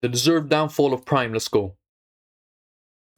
The deserved downfall of Prime. Let's go.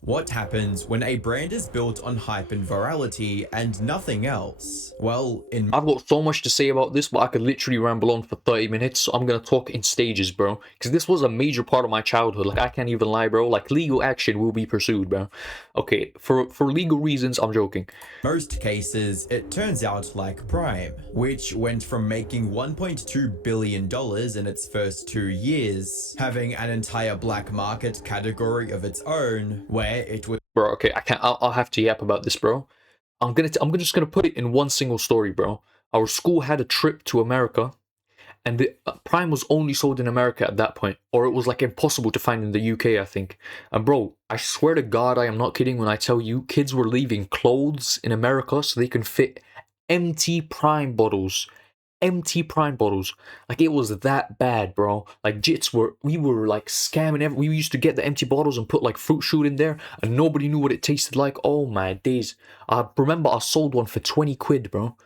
What happens when a brand is built on hype and virality and nothing else? Well, in I've got so much to say about this, but I could literally ramble on for 30 minutes, so I'm gonna talk in stages, bro. Because this was a major part of my childhood. Like, I can't even lie, bro. Like, legal action will be pursued, bro. Okay, for legal reasons, I'm joking. most cases, it turns out like Prime, which went from making $1.2 billion in its first 2 years, having an entire black market category of its own, where it was Bro, okay, I can't. I'll have to yap about this, bro. I'm just gonna put it in one single story, bro. Our school had a trip to America, and the Prime was only sold in America at that point, or it was like impossible to find in the UK, I think. And bro, I swear to God, I am not kidding when I tell you, kids were leaving clothes in America so they can fit empty Prime bottles. Empty Prime bottles. Like, it was that bad, bro. Like, we were like scamming. We used to get the empty bottles and put like fruit shoot in there, and nobody knew what it tasted like. Oh my days. I remember I sold one for 20 quid, bro.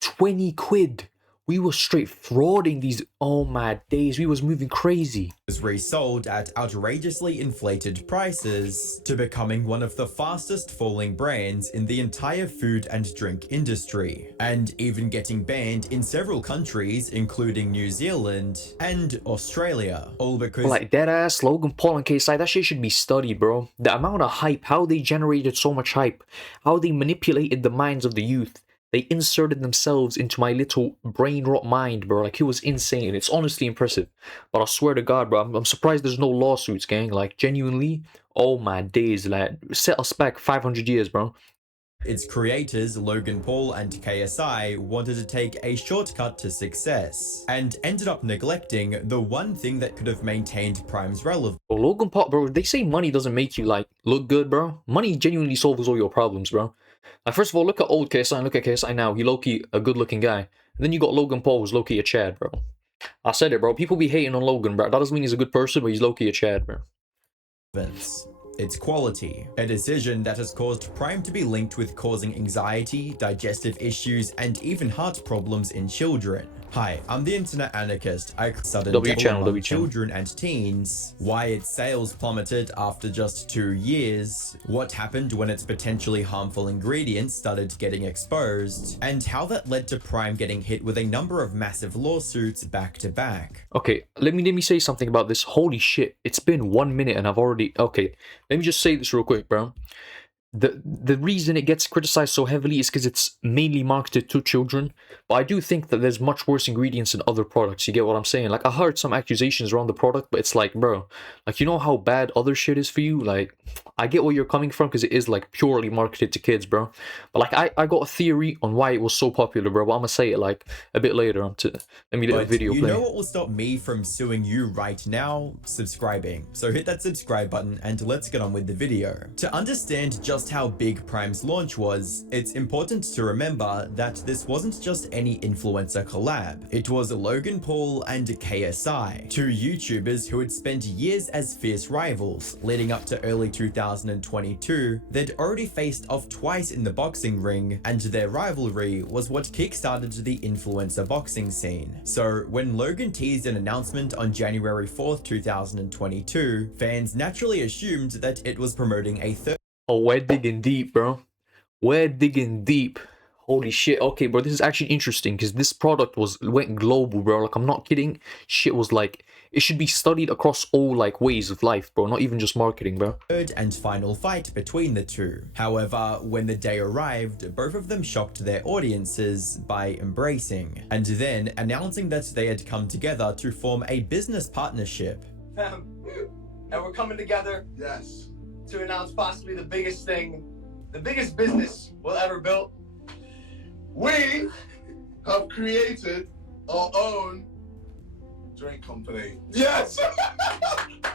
20 quid. We were straight frauding these. Oh my days. We was moving crazy. resold at outrageously inflated prices to becoming one of the fastest falling brands in the entire food and drink industry, and even getting banned in several countries including New Zealand and Australia, all because Like, deadass, Logan Paul and KSI, that shit should be studied, bro. The amount of hype, how they generated so much hype, how they manipulated the minds of the youth. They inserted themselves into my little brain rot mind, bro. Like, it was insane. It's honestly impressive. But I swear to God, bro, I'm surprised there's no lawsuits, gang. Like, genuinely, oh my days, like, set us back 500 years, bro. its creators, Logan Paul and KSI, wanted to take a shortcut to success, and ended up neglecting the one thing that could have maintained Prime's relevance. Bro, Logan Paul, bro, they say money doesn't make you, like, look good, bro. Money genuinely solves all your problems, bro. Like, first of all, look at old KSI and look at KSI now. He low-key a good-looking guy. And then you got Logan Paul, who's low-key a Chad, bro. I said it, bro. People be hating on Logan, bro. That doesn't mean he's a good person, but he's low-key a Chad, bro. Its quality, a decision that has caused Prime to be linked with causing anxiety, digestive issues, and even heart problems in children. Hi, I'm the internet anarchist. I sudden W devil channel, among W channel. children and teens, why its sales plummeted after just 2 years, what happened when its potentially harmful ingredients started getting exposed, and how that led to Prime getting hit with a number of massive lawsuits back to back. Okay, let me say something about this. Holy shit, it's been 1 minute and I've already... Okay, let me just say this real quick, bro. The reason it gets criticized so heavily is because it's mainly marketed to children, but I do think that there's much worse ingredients in other products. You get what I'm saying? Like, I heard some accusations around the product, but it's like, bro, like, you know how bad other shit is for you? Like, I get where you're coming from because it is like purely marketed to kids, bro. But like, I got a theory on why it was so popular, bro. But I'm gonna say it like a bit later. Let me get a video you play. know what will stop me from suing you right now? Subscribing. So hit that subscribe button and let's get on with the video. To understand just how big Prime's launch was, it's important to remember that this wasn't just any influencer collab. It was Logan Paul and KSI, two YouTubers who had spent years as fierce rivals. Leading up to early 2022, they'd already faced off twice in the boxing ring, and their rivalry was what kickstarted the influencer boxing scene. So when Logan teased an announcement on January 4th, 2022, fans naturally assumed that it was promoting a third Oh, we're digging deep, bro. We're digging deep. Holy shit. Okay, bro, this is actually interesting because this product went global, bro. Like, I'm not kidding. Shit was like, it should be studied across all like ways of life, bro. Not even just marketing, bro. third and final fight between the two. However, when the day arrived, both of them shocked their audiences by embracing, and then announcing that they had come together to form a business partnership. And we're coming together, Yes. to announce possibly the biggest thing, the biggest business we'll ever build. We have created our own drink company. Yes!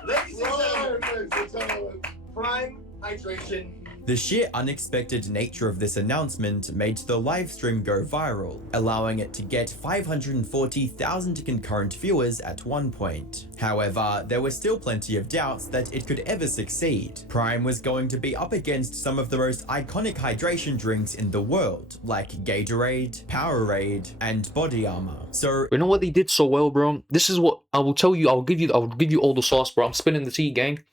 Ladies and gentlemen, Ladies and gentlemen. Prime Hydration The sheer unexpected nature of this announcement made the livestream go viral, allowing it to get 540,000 concurrent viewers at one point. However, there were still plenty of doubts that it could ever succeed. Prime was going to be up against some of the most iconic hydration drinks in the world, like Gatorade, Powerade, and Body Armor. So You know what they did so well, bro? This is what I will tell you. I'll give you all the sauce, bro. I'm spinning the tea, gang.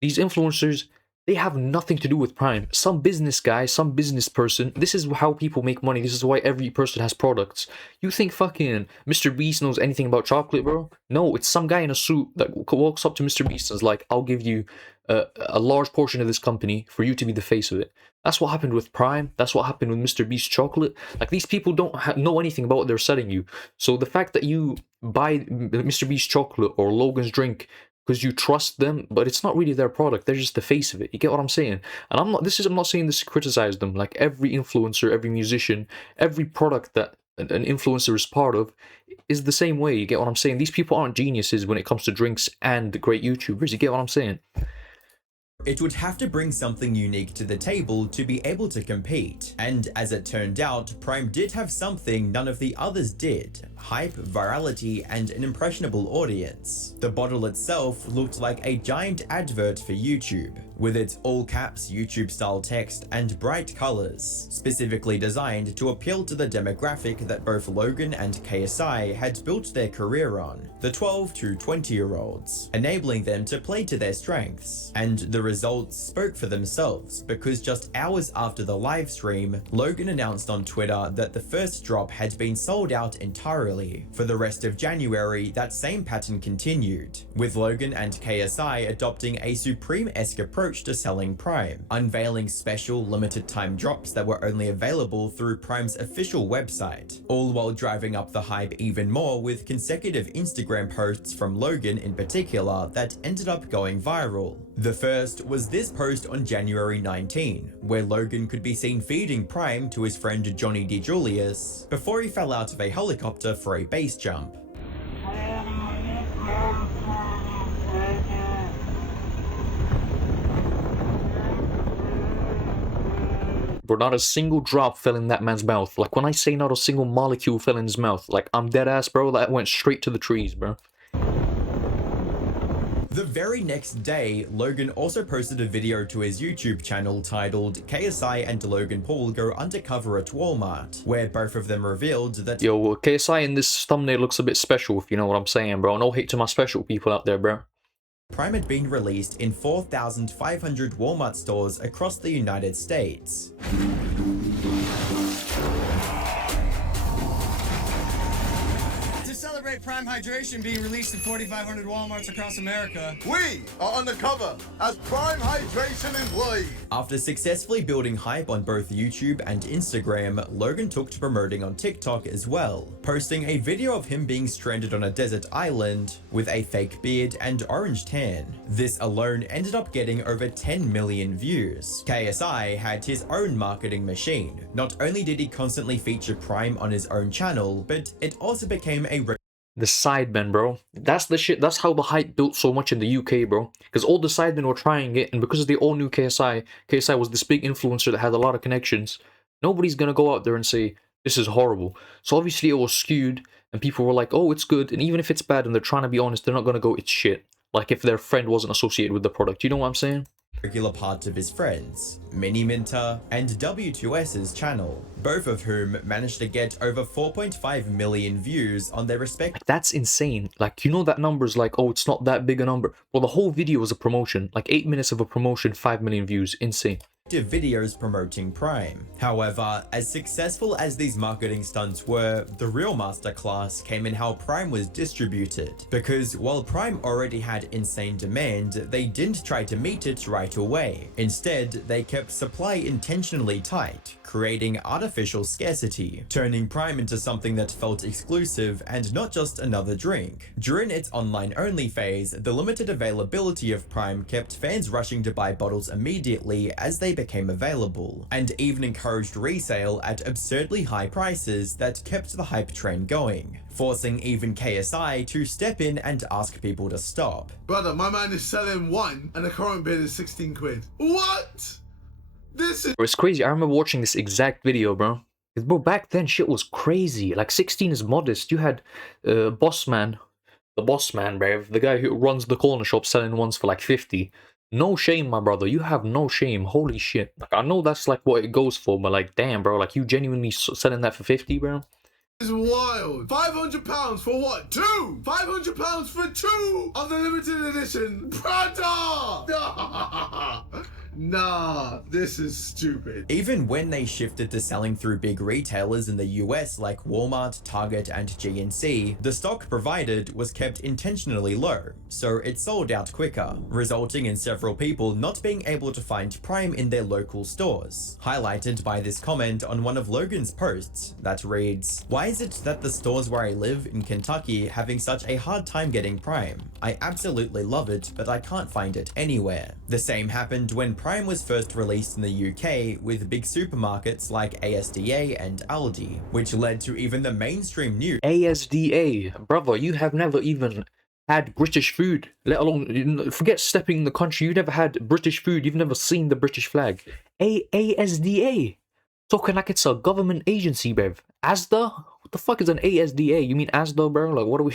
These influencers, they have nothing to do with Prime. Some business guy, some business person. This is how people make money. This is why every person has products. You think fucking Mr. Beast knows anything about chocolate, bro? No, it's some guy in a suit that walks up to Mr. Beast and is like, I'll give you a large portion of this company for you to be the face of it. That's what happened with Prime. That's what happened with Mr. Beast chocolate. Like, these people don't know anything about what they're selling you. So the fact that you buy Mr. Beast chocolate or Logan's drink because you trust them, but it's not really their product. They're just the face of it. You get what I'm saying? And I'm not saying this to criticize them. Like, every influencer, every musician, every product that an influencer is part of is the same way. You get what I'm saying? These people aren't geniuses when it comes to drinks and great YouTubers. You get what I'm saying? it would have to bring something unique to the table to be able to compete. And as it turned out, Prime did have something none of the others did: hype, virality, and an impressionable audience. The bottle itself looked like a giant advert for YouTube, with its all-caps YouTube-style text and bright colors, specifically designed to appeal to the demographic that both Logan and KSI had built their career on, the 12 to 20-year-olds, enabling them to play to their strengths. And the results spoke for themselves, because just hours after the live stream, Logan announced on Twitter that the first drop had been sold out entirely. For the rest of January, that same pattern continued, with Logan and KSI adopting a Supreme-esque approach to selling Prime, unveiling special limited time drops that were only available through Prime's official website, all while driving up the hype even more with consecutive Instagram posts from Logan in particular that ended up going viral. The first was this post on January 19, where Logan could be seen feeding Prime to his friend Johnny DeJulius before he fell out of a helicopter for a base jump. Bro, not a single drop fell in that man's mouth. Like, when I say not a single molecule fell in his mouth, like, I'm dead ass, bro. That went straight to the trees, bro. The very next day, Logan also posted a video to his YouTube channel titled KSI and Logan Paul Go Undercover at Walmart, where both of them revealed that— Yo, KSI in this thumbnail looks a bit special, if you know what I'm saying, bro. No hate to my special people out there, bro. Prime had been released in 4,500 Walmart stores across the United States. To celebrate Prime Hydration being released in 4,500 Walmarts across America, We are undercover as Prime Hydration employees. After successfully building hype on both YouTube and Instagram, Logan took to promoting on TikTok as well, posting a video of him being stranded on a desert island with a fake beard and orange tan. This alone ended up getting over 10 million views. KSI had his own marketing machine. Not only did he constantly feature Prime on his own channel, but it also became a The Sidemen, bro. That's the shit. That's how the hype built so much in the UK, bro. Because all the Sidemen were trying it, and because they all knew KSI, KSI was this big influencer that had a lot of connections. Nobody's gonna go out there and say, this is horrible. So obviously it was skewed, and people were like, oh, it's good. And even if it's bad and they're trying to be honest, they're not gonna go, it's shit. Like if their friend wasn't associated with the product. You know what I'm saying? regular part of his friends, Mini Minter and W2S's channel, both of whom managed to get over 4.5 million views on their respective— Like, that's insane. Like, you know that number's like, oh, it's not that big a number. Well, the whole video was a promotion. Like 8 minutes of a promotion, 5 million views. Insane. videos promoting Prime. However, as successful as these marketing stunts were, the real masterclass came in how Prime was distributed. Because while Prime already had insane demand, they didn't try to meet it right away. Instead, they kept supply intentionally tight, creating artificial scarcity, turning Prime into something that felt exclusive and not just another drink. During its online-only phase, the limited availability of Prime kept fans rushing to buy bottles immediately as they became available, and even encouraged resale at absurdly high prices that kept the hype train going, forcing even KSI to step in and ask people to stop. Brother, my man is selling one and the current bid is 16 quid. What? This is Bro, it's crazy. I remember watching this exact video, bro. 'Cause, bro, back then shit was crazy. Like 16 is modest. You had Boss Man, the Boss Man, bro, the guy who runs the corner shop selling ones for like 50. No shame, my brother. You have no shame. Holy shit. Like, I know that's like what it goes for, but like, damn, bro. Like, you genuinely selling that for 50, bro? wild. £500 for what? Two? £500 for two of the limited edition Prada. Nah, this is stupid. Even when they shifted to selling through big retailers in the US like Walmart, Target, and GNC, the stock provided was kept intentionally low, so it sold out quicker, resulting in several people not being able to find Prime in their local stores, highlighted by this comment on one of Logan's posts that reads, "Why is it that the stores where I live in Kentucky having such a hard time getting Prime? I absolutely love it, but I can't find it anywhere." The same happened when Prime was first released in the UK with big supermarkets like ASDA and Aldi, which led to even the mainstream news. ASDA, brother, you have never even had British food, let alone, forget stepping in the country, you never had British food, you've never seen the British flag. ASDA, talking like it's a government agency, bruv. ASDA? What the fuck is an ASDA? You mean ASDA, bro? Like, what are we...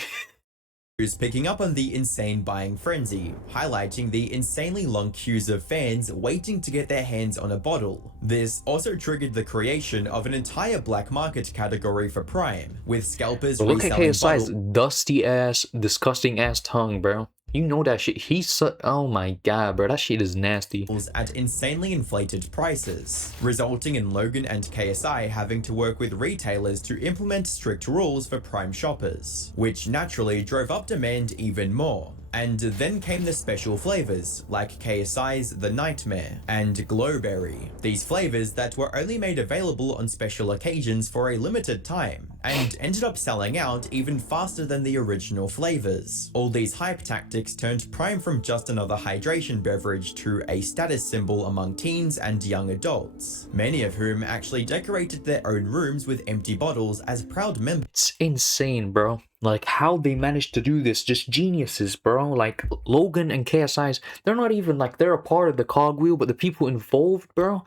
Is picking up on the insane buying frenzy, highlighting the insanely long queues of fans waiting to get their hands on a bottle. This also triggered the creation of an entire black market category for Prime, with scalpers Look at reselling KSI's dusty ass, disgusting ass tongue, bro. You know that shit. He's so... Oh my god, bro. That shit is nasty. at insanely inflated prices, resulting in Logan and KSI having to work with retailers to implement strict rules for Prime shoppers, which naturally drove up demand even more. And then came the special flavors, like KSI's The Nightmare and Glowberry. These flavors that were only made available on special occasions for a limited time, and ended up selling out even faster than the original flavors. All these hype tactics turned Prime from just another hydration beverage to a status symbol among teens and young adults, many of whom actually decorated their own rooms with empty bottles as proud members. It's insane, bro. Like, how they managed to do this, just geniuses, bro. Like, Logan and KSI's, they're not even, like, they're a part of the cogwheel, but the people involved, bro,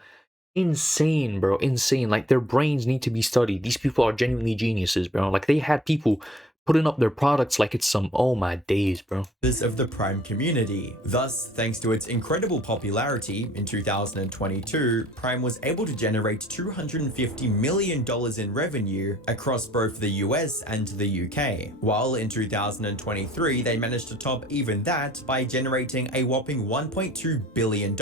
insane, bro, insane. Like, their brains need to be studied. These people are genuinely geniuses, bro. Like, they had people putting up their products like it's some, oh my days, bro. Of the Prime community. Thus, thanks to its incredible popularity, in 2022, Prime was able to generate $250 million in revenue across both the US and the UK, while in 2023 they managed to top even that by generating a whopping $1.2 billion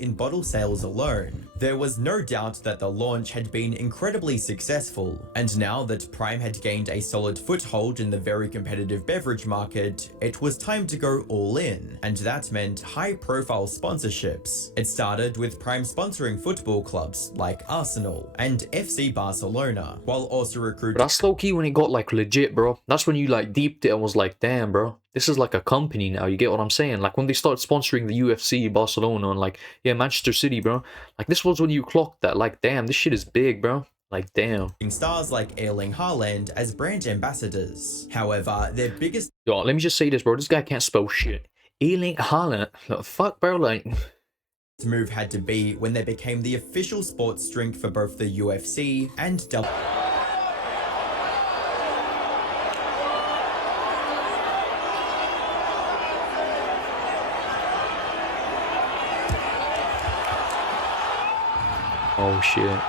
in bottle sales alone. There was no doubt that the launch had been incredibly successful, and now that Prime had gained a solid foothold in the very competitive beverage market, it was time to go all in, and that meant high-profile sponsorships. It started with Prime sponsoring football clubs like Arsenal and FC Barcelona, while also recruiting... But that's low-key when it got, like, legit, bro. That's when you, like, deeped it and was like, damn, bro. This is like a company now, you get what I'm saying? Like, when they started sponsoring the UFC, Barcelona, and, like, yeah, Manchester City, bro. Like, this was when you clocked that, like, damn, this shit is big, bro. Like, damn. Stars like Erling Haaland as brand ambassadors. However, their biggest... Yo, let me just say this, bro. This guy can't spell shit. Erling Haaland. Like, fuck, bro, like... move had to be when they became the official sports drink for both the UFC and Oh, shit.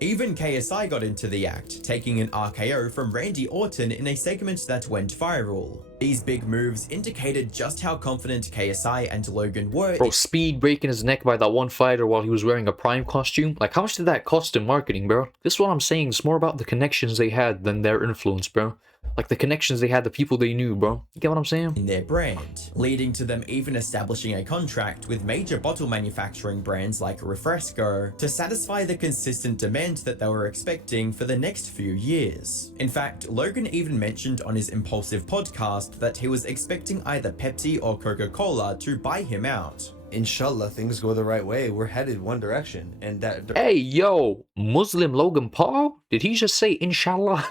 Even KSI got into the act, taking an RKO from Randy Orton in a segment that went viral. These big moves indicated just how confident KSI and Logan were. Bro, speed breaking his neck by that one fighter while he was wearing a Prime costume. Like, how much did that cost in marketing, bro? This is what I'm saying. It's more about the connections they had than their influence, bro. Like, the connections they had, the people they knew, bro. You get what I'm saying? In their brand, leading to them even establishing a contract with major bottle manufacturing brands like Refresco to satisfy the consistent demand that they were expecting for the next few years. In fact, Logan even mentioned on his Impulsive podcast that he was expecting either Pepsi or Coca-Cola to buy him out. Inshallah, things go the right way. We're headed one direction, and that... Hey, yo, Muslim Logan Paul? Did he just say inshallah?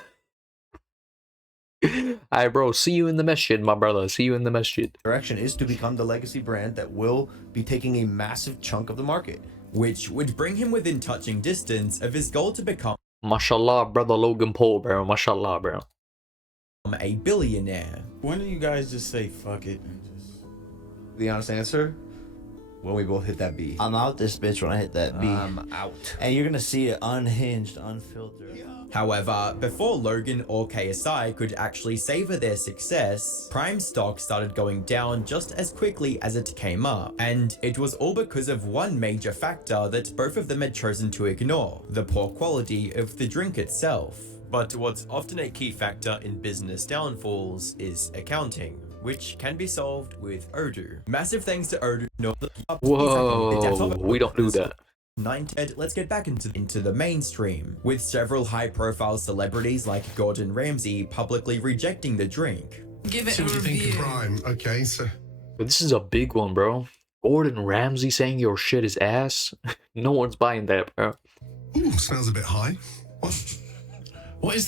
Alright, bro. See you in the masjid, my brother. See you in the masjid. direction is to become the legacy brand that will be taking a massive chunk of the market. which would bring him within touching distance of his goal to become Mashallah, brother Logan Paul, bro. Mashallah, bro. a billionaire. When do you guys just say fuck it and just... The honest answer, when we both hit that B. I'm out this bitch when I hit that B. I'm out. And you're gonna see it unhinged, unfiltered. However, before Logan or KSI could actually savor their success, Prime stock started going down just as quickly as it came up. And it was all because of one major factor that both of them had chosen to ignore: the poor quality of the drink itself. But what's often a key factor in business downfalls is accounting, which can be solved with Odoo. Massive thanks to Odoo. Whoa, we don't do that. Let's get back into the mainstream, with several high-profile celebrities like Gordon Ramsay publicly rejecting the drink. Give it a What do you think of review. Prime? Okay, so But this is a big one, bro. Gordon Ramsay saying your shit is ass. No one's buying that, bro. ooh, smells a bit high. What is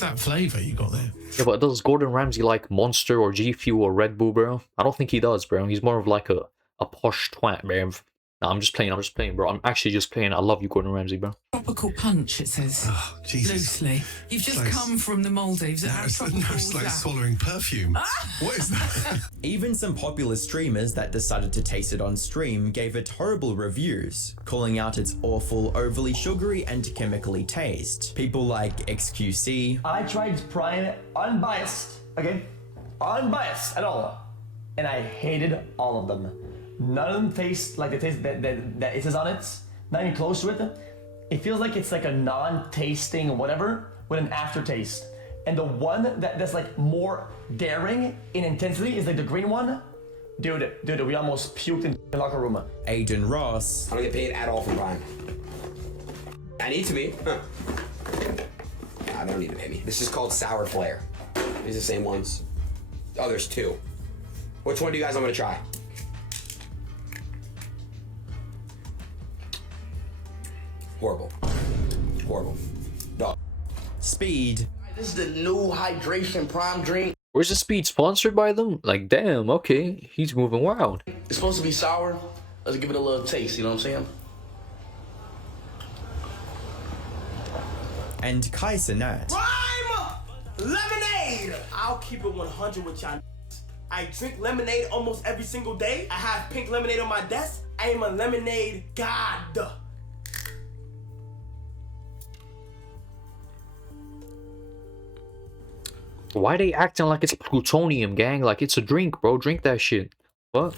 that flavor you got there? Yeah, but does Gordon Ramsay like Monster or G Fuel or Red Bull, bro? I don't think he does, bro. He's more of like a posh twat, bro. No, I'm just playing, bro. I'm actually just playing. I love you, Gordon Ramsay, bro. Tropical punch, it says. Oh, Jesus. Loosely. You've just Like- come from the Maldives. How It's tropical is like that? swallowing perfume. What is that? Even some popular streamers that decided to taste it on stream gave it horrible reviews, calling out its awful, overly sugary and chemically taste. People like XQC, I tried Prime unbiased, okay? Unbiased at all. And I hated all of them. None of them taste like the taste that it says on it. Not even close to it. It feels like it's like a non-tasting whatever with an aftertaste. And the one that's like more daring in intensity is like the green one. Dude, we almost puked in the locker room. Aiden Ross, I don't get paid at all from Prime. I need to be. Huh. Nah, they don't need to pay me. This is called Sour Flare. These are the same ones. Oh, there's two. Which one do you guys want me to try? Horrible. Horrible. Dog. Speed, This is the new hydration Prime drink. Where's the Speed sponsored by them? Like, damn, okay. He's moving wild. It's supposed to be sour. Let's give it a little taste, you know what I'm saying? and Kai Cenat. Prime lemonade. I'll keep it 100 with y'all. I drink lemonade almost every single day. I have pink lemonade on my desk. I am a lemonade god. Why they acting like it's plutonium, gang? Like it's a drink, bro. Drink that shit. What?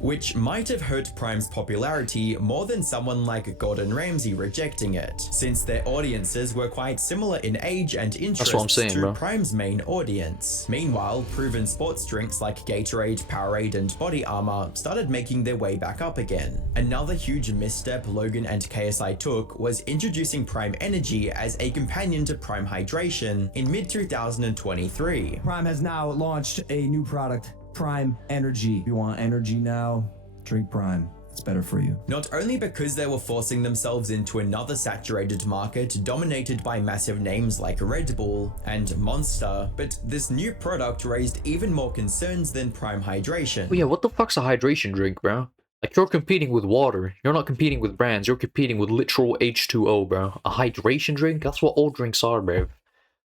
Which might have hurt Prime's popularity more than someone like Gordon Ramsay rejecting it, since their audiences were quite similar in age and interests saying, to bro. Prime's main audience. Meanwhile, proven sports drinks like Gatorade, Powerade, and Body Armor started making their way back up again. Another huge misstep Logan and KSI took was introducing Prime Energy as a companion to Prime Hydration in mid-2023. Prime has now launched a new product, Prime Energy. If you want energy now, drink Prime. It's better for you. Not only because they were forcing themselves into another saturated market dominated by massive names like Red Bull and Monster, but this new product raised even more concerns than Prime Hydration. But yeah, what the fuck's a hydration drink, bro? Like, you're competing with water. You're not competing with brands. You're competing with literal H2O, bro. A hydration drink? That's what all drinks are, bro.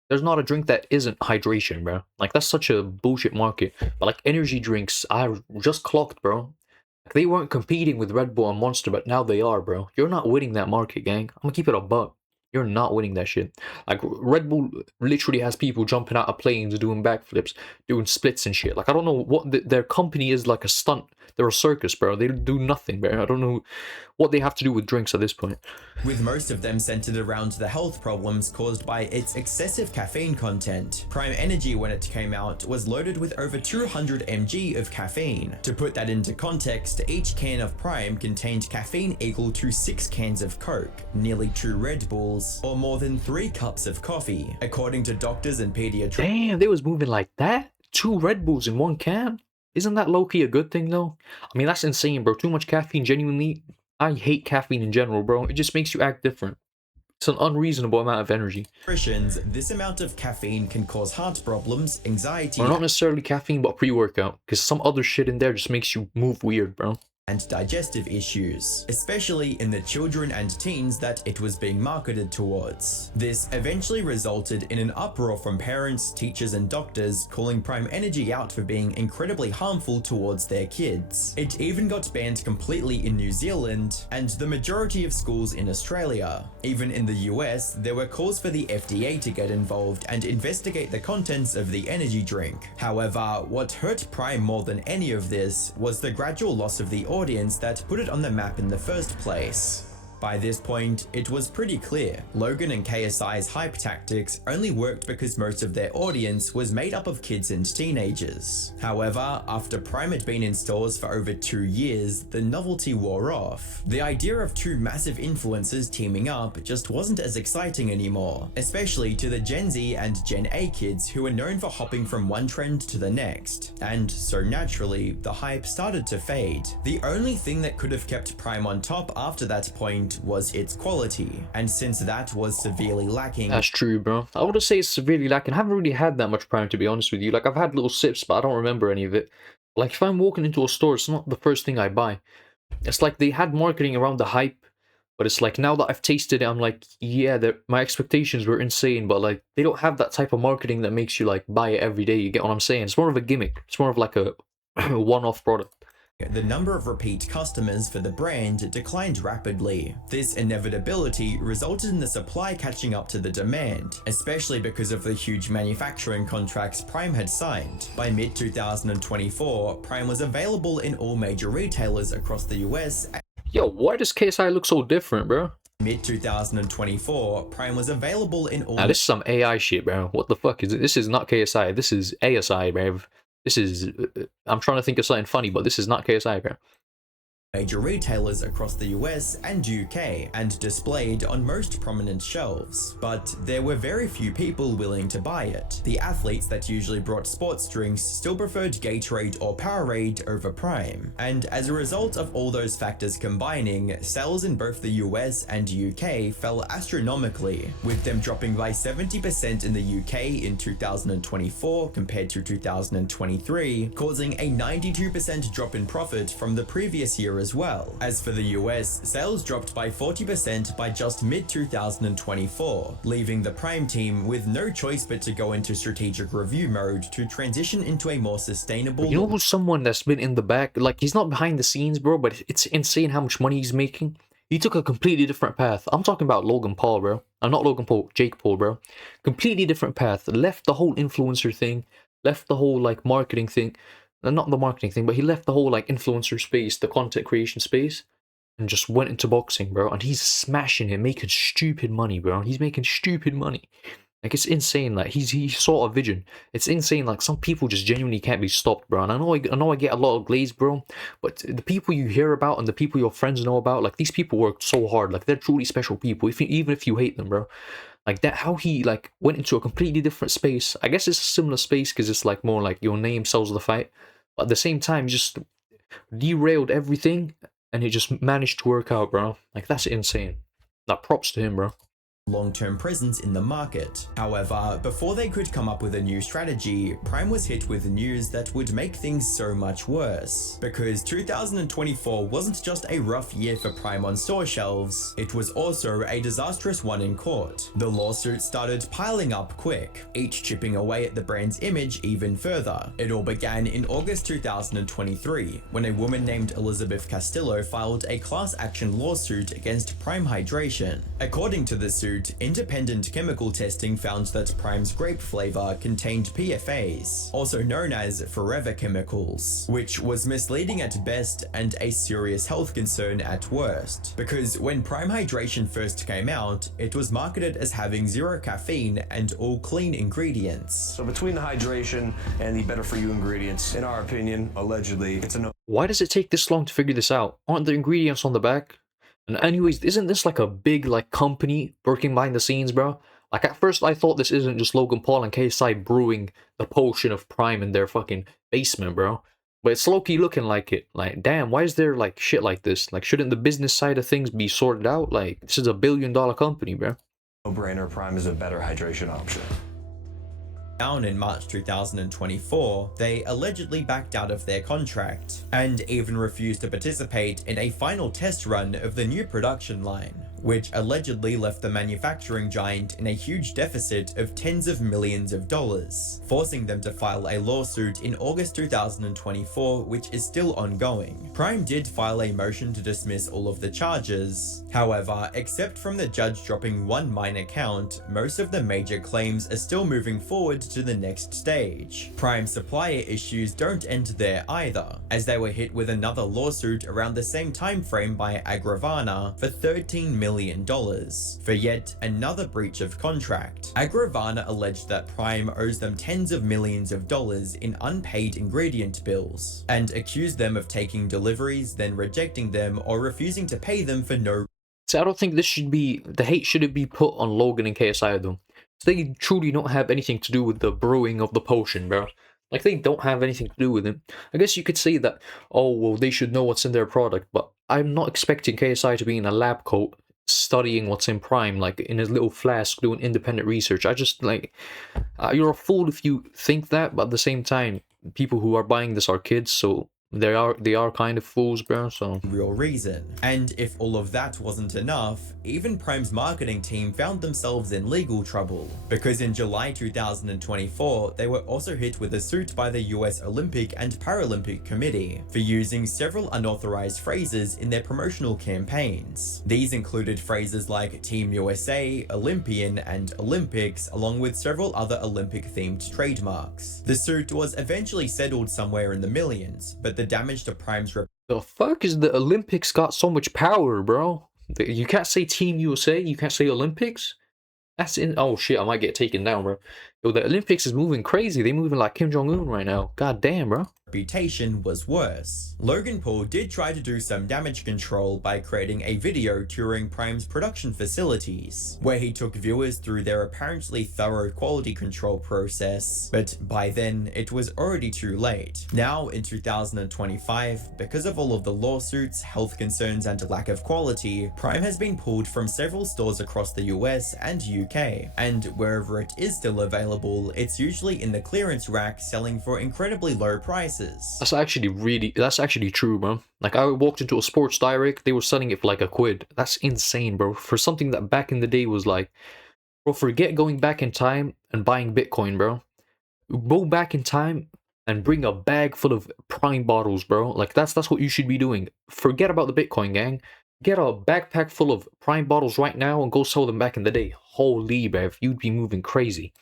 There's not a drink that isn't hydration, bro. Like, that's such a bullshit market. But, like, energy drinks, I just clocked, bro. Like, they weren't competing with Red Bull and Monster, but now they are, bro. You're not winning that market, gang. I'm gonna keep it a buck. You're not winning that shit. Like, Red Bull literally has people jumping out of planes, doing backflips, doing splits and shit. Like, I don't know what their company is, like a stunt. They're a circus, bro. They do nothing, bro. I don't know what they have to do with drinks at this point. With most of them centered around the health problems caused by its excessive caffeine content. Prime Energy, when it came out, was loaded with over 200 mg of caffeine. To put that into context, each can of Prime contained caffeine equal to 6 cans of Coke, nearly 2 Red Bulls, or more than 3 cups of coffee. According to doctors and pediatricians, Damn, they was moving like that? 2 Red Bulls in 1 can? Isn't that low-key a good thing, though? I mean, that's insane, bro. Too much caffeine, genuinely. I hate caffeine in general, bro. It just makes you act different. It's an unreasonable amount of energy. Nutritions, this amount of caffeine can cause heart problems, anxiety, Or not necessarily caffeine, but pre-workout. Because some other shit in there just makes you move weird, bro. and digestive issues, especially in the children and teens that it was being marketed towards. This eventually resulted in an uproar from parents, teachers, and doctors calling Prime Energy out for being incredibly harmful towards their kids. It even got banned completely in New Zealand and the majority of schools in Australia. Even in the US, there were calls for the FDA to get involved and investigate the contents of the energy drink. However, what hurt Prime more than any of this was the gradual loss of the audience that put it on the map in the first place. By this point, it was pretty clear. Logan and KSI's hype tactics only worked because most of their audience was made up of kids and teenagers. However, after Prime had been in stores for over 2 years, the novelty wore off. The idea of two massive influencers teaming up just wasn't as exciting anymore, especially to the Gen Z and Gen A kids who were known for hopping from one trend to the next. And so naturally, the hype started to fade. The only thing that could have kept Prime on top after that point was its quality, and since that was severely lacking. That's true, bro. I wouldn't say it's severely lacking. I haven't really had that much Prime, to be honest with you. Like, I've had little sips, but I don't remember any of it. Like, if I'm walking into a store, it's not the first thing I buy. It's like they had marketing around the hype, but it's like now that I've tasted it, I'm like, yeah, my expectations were insane, but like they don't have that type of marketing that makes you like buy it every day. You get what I'm saying? It's more of a gimmick. It's more of like a one-off product. The number of repeat customers for the brand declined rapidly. This inevitability resulted in the supply catching up to the demand, especially because of the huge manufacturing contracts Prime had signed. By mid-2024, Prime was available in all major retailers across the US. Yo, why does KSI look so different, bro? Mid-2024, Prime was available in all... Nah, this is some AI shit, bro. What the fuck is it? This is not KSI. This is ASI, bro. This is... I'm trying to think of something funny, but this is not KSI, bro. Major retailers across the US and UK and displayed on most prominent shelves, but there were very few people willing to buy it. The athletes that usually brought sports drinks still preferred Gatorade or Powerade over Prime, and as a result of all those factors combining, sales in both the US and UK fell astronomically, with them dropping by 70% in the UK in 2024 compared to 2023, causing a 92% drop in profit from the previous year as well. As for the US, sales dropped by 40% by just mid-2024, leaving the Prime team with no choice but to go into strategic review mode to transition into a more sustainable... You know who's someone that's been in the back? Like, he's not behind the scenes, bro, but it's insane how much money he's making. He took a completely different path. I'm talking about Logan Paul, bro. Not Logan Paul, Jake Paul, bro. Completely different path. Left the whole influencer thing. Left the whole, like, marketing thing. Not the marketing thing, but he left the whole like influencer space, the content creation space, and just went into boxing, bro. And he's smashing it, making stupid money, bro. He's making stupid money. Like, it's insane. Like, he saw a vision. It's insane. Like, some people just genuinely can't be stopped, bro. And I know I get a lot of glaze, bro, but the people you hear about and the people your friends know about, like, these people work so hard. Like, they're truly special people, even if you hate them, bro. Like, that, how he, like, went into a completely different space. I guess it's a similar space because it's, like, more like your name sells the fight. But at the same time, just derailed everything, and it just managed to work out, bro. Like, that's insane. Like, props to him, bro. Long-term presence in the market. However, before they could come up with a new strategy, Prime was hit with news that would make things so much worse. Because 2024 wasn't just a rough year for Prime on store shelves, it was also a disastrous one in court. The lawsuits started piling up quick, each chipping away at the brand's image even further. It all began in August 2023, when a woman named Elizabeth Castillo filed a class action lawsuit against Prime Hydration. According to the suit, independent chemical testing found that Prime's grape flavor contained PFAs, also known as forever chemicals, which was misleading at best and a serious health concern at worst. Because when Prime Hydration first came out, it was marketed as having zero caffeine and all clean ingredients. So between the hydration and the better for you ingredients, in our opinion, allegedly, it's a no. Why does it take this long to figure this out? Aren't the ingredients on the back? And anyways, isn't this like a big like company working behind the scenes, bro? Like, at first I thought this isn't just Logan Paul and KSI brewing the potion of Prime in their fucking basement, bro. But it's low-key looking like it. Like, damn, why is there like shit like this? Like, shouldn't the business side of things be sorted out? Like, this is a billion-dollar company, bro. No-brainer, Prime is a better hydration option. Down in March 2024, they allegedly backed out of their contract and even refused to participate in a final test run of the new production line, which allegedly left the manufacturing giant in a huge deficit of tens of millions of dollars, forcing them to file a lawsuit in August 2024, which is still ongoing. Prime did file a motion to dismiss all of the charges. However, except from the judge dropping one minor count, most of the major claims are still moving forward to the next stage. Prime supplier issues don't end there either, as they were hit with another lawsuit around the same time frame by Agravana for $13 million for yet another breach of contract. Agravana alleged that Prime owes them tens of millions of dollars in unpaid ingredient bills, and accused them of taking deliveries, then rejecting them or refusing to pay them for no. So I don't think this should be, the hate shouldn't be put on Logan and KSI though. They truly don't have anything to do with the brewing of the potion, bro. Like, they don't have anything to do with it. I guess you could say that, oh, well, they should know what's in their product, but I'm not expecting KSI to be in a lab coat studying what's in Prime, like, in his little flask doing independent research. I just, like, you're a fool if you think that, but at the same time, people who are buying this are kids, so they are kind of fools, bro, so. Real reason. And if all of that wasn't enough, even Prime's marketing team found themselves in legal trouble, because in July 2024, they were also hit with a suit by the US Olympic and Paralympic Committee for using several unauthorized phrases in their promotional campaigns. These included phrases like Team USA, Olympian, and Olympics, along with several other Olympic-themed trademarks. The suit was eventually settled somewhere in the millions, but the damage to Prime's the fuck is the Olympics got so much power, bro? You can't say Team USA, you can't say Olympics? That's in. Oh shit, I might get taken down, bro. Yo, the Olympics is moving crazy. They moving like Kim Jong-un right now. God damn, bro. Reputation was worse. Logan Paul did try to do some damage control by creating a video touring Prime's production facilities, where he took viewers through their apparently thorough quality control process, but by then it was already too late. Now in 2025, because of all of the lawsuits, health concerns, and lack of quality, Prime has been pulled from several stores across the US and UK, and wherever it is still available, it's usually in the clearance rack selling for incredibly low prices. That's actually true, bro. Like, I walked into a Sports Direct, they were selling it for like £1. That's insane, bro. For something that back in the day was like, bro, forget going back in time and buying Bitcoin, bro. Go back in time and bring a bag full of Prime bottles, bro. Like, that's what you should be doing. Forget about the Bitcoin, gang. Get a backpack full of Prime bottles right now and go sell them back in the day. Holy, bruv, you'd be moving crazy.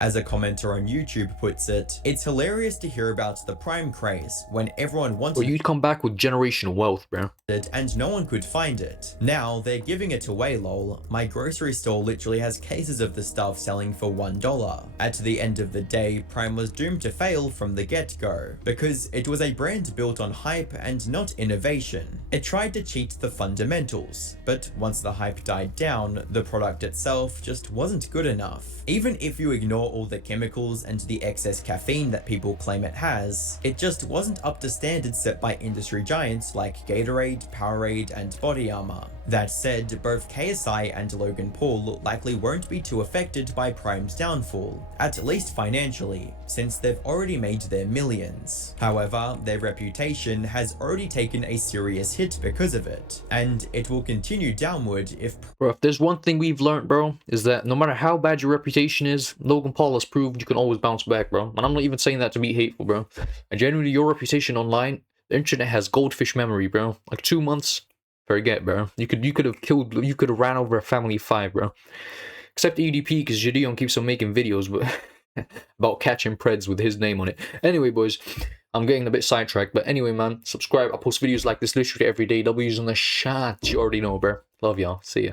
As a commenter on YouTube puts it, it's hilarious to hear about the Prime craze when everyone wanted or you'd come back with generational wealth, bro. it and no one could find it. Now they're giving it away, lol. My grocery store literally has cases of the stuff selling for $1. At the end of the day, Prime was doomed to fail from the get-go, because it was a brand built on hype and not innovation. It tried to cheat the fundamentals, but once the hype died down, the product itself just wasn't good enough. Even if you ignore all the chemicals and the excess caffeine that people claim it has, it just wasn't up to standards set by industry giants like Gatorade, Powerade, and Body Armor. That said, both KSI and Logan Paul likely won't be too affected by Prime's downfall, at least financially, since they've already made their millions. However, their reputation has already taken a serious hit because of it, and it will continue downward if... Bro, if there's one thing we've learned, bro, is that no matter how bad your reputation is, Logan Paul has proved you can always bounce back, bro. And I'm not even saying that to be hateful, bro. And generally, your reputation online, the internet has goldfish memory, bro. Like 2 months, forget, bro. You could have ran over a family of 5, bro. Except EDP, because Gideon keeps on making videos about catching preds with his name on it. Anyway, boys, I'm getting a bit sidetracked. But anyway, man, subscribe. I post videos like this literally every day. W's on the shot. You already know, bro. Love y'all. See ya.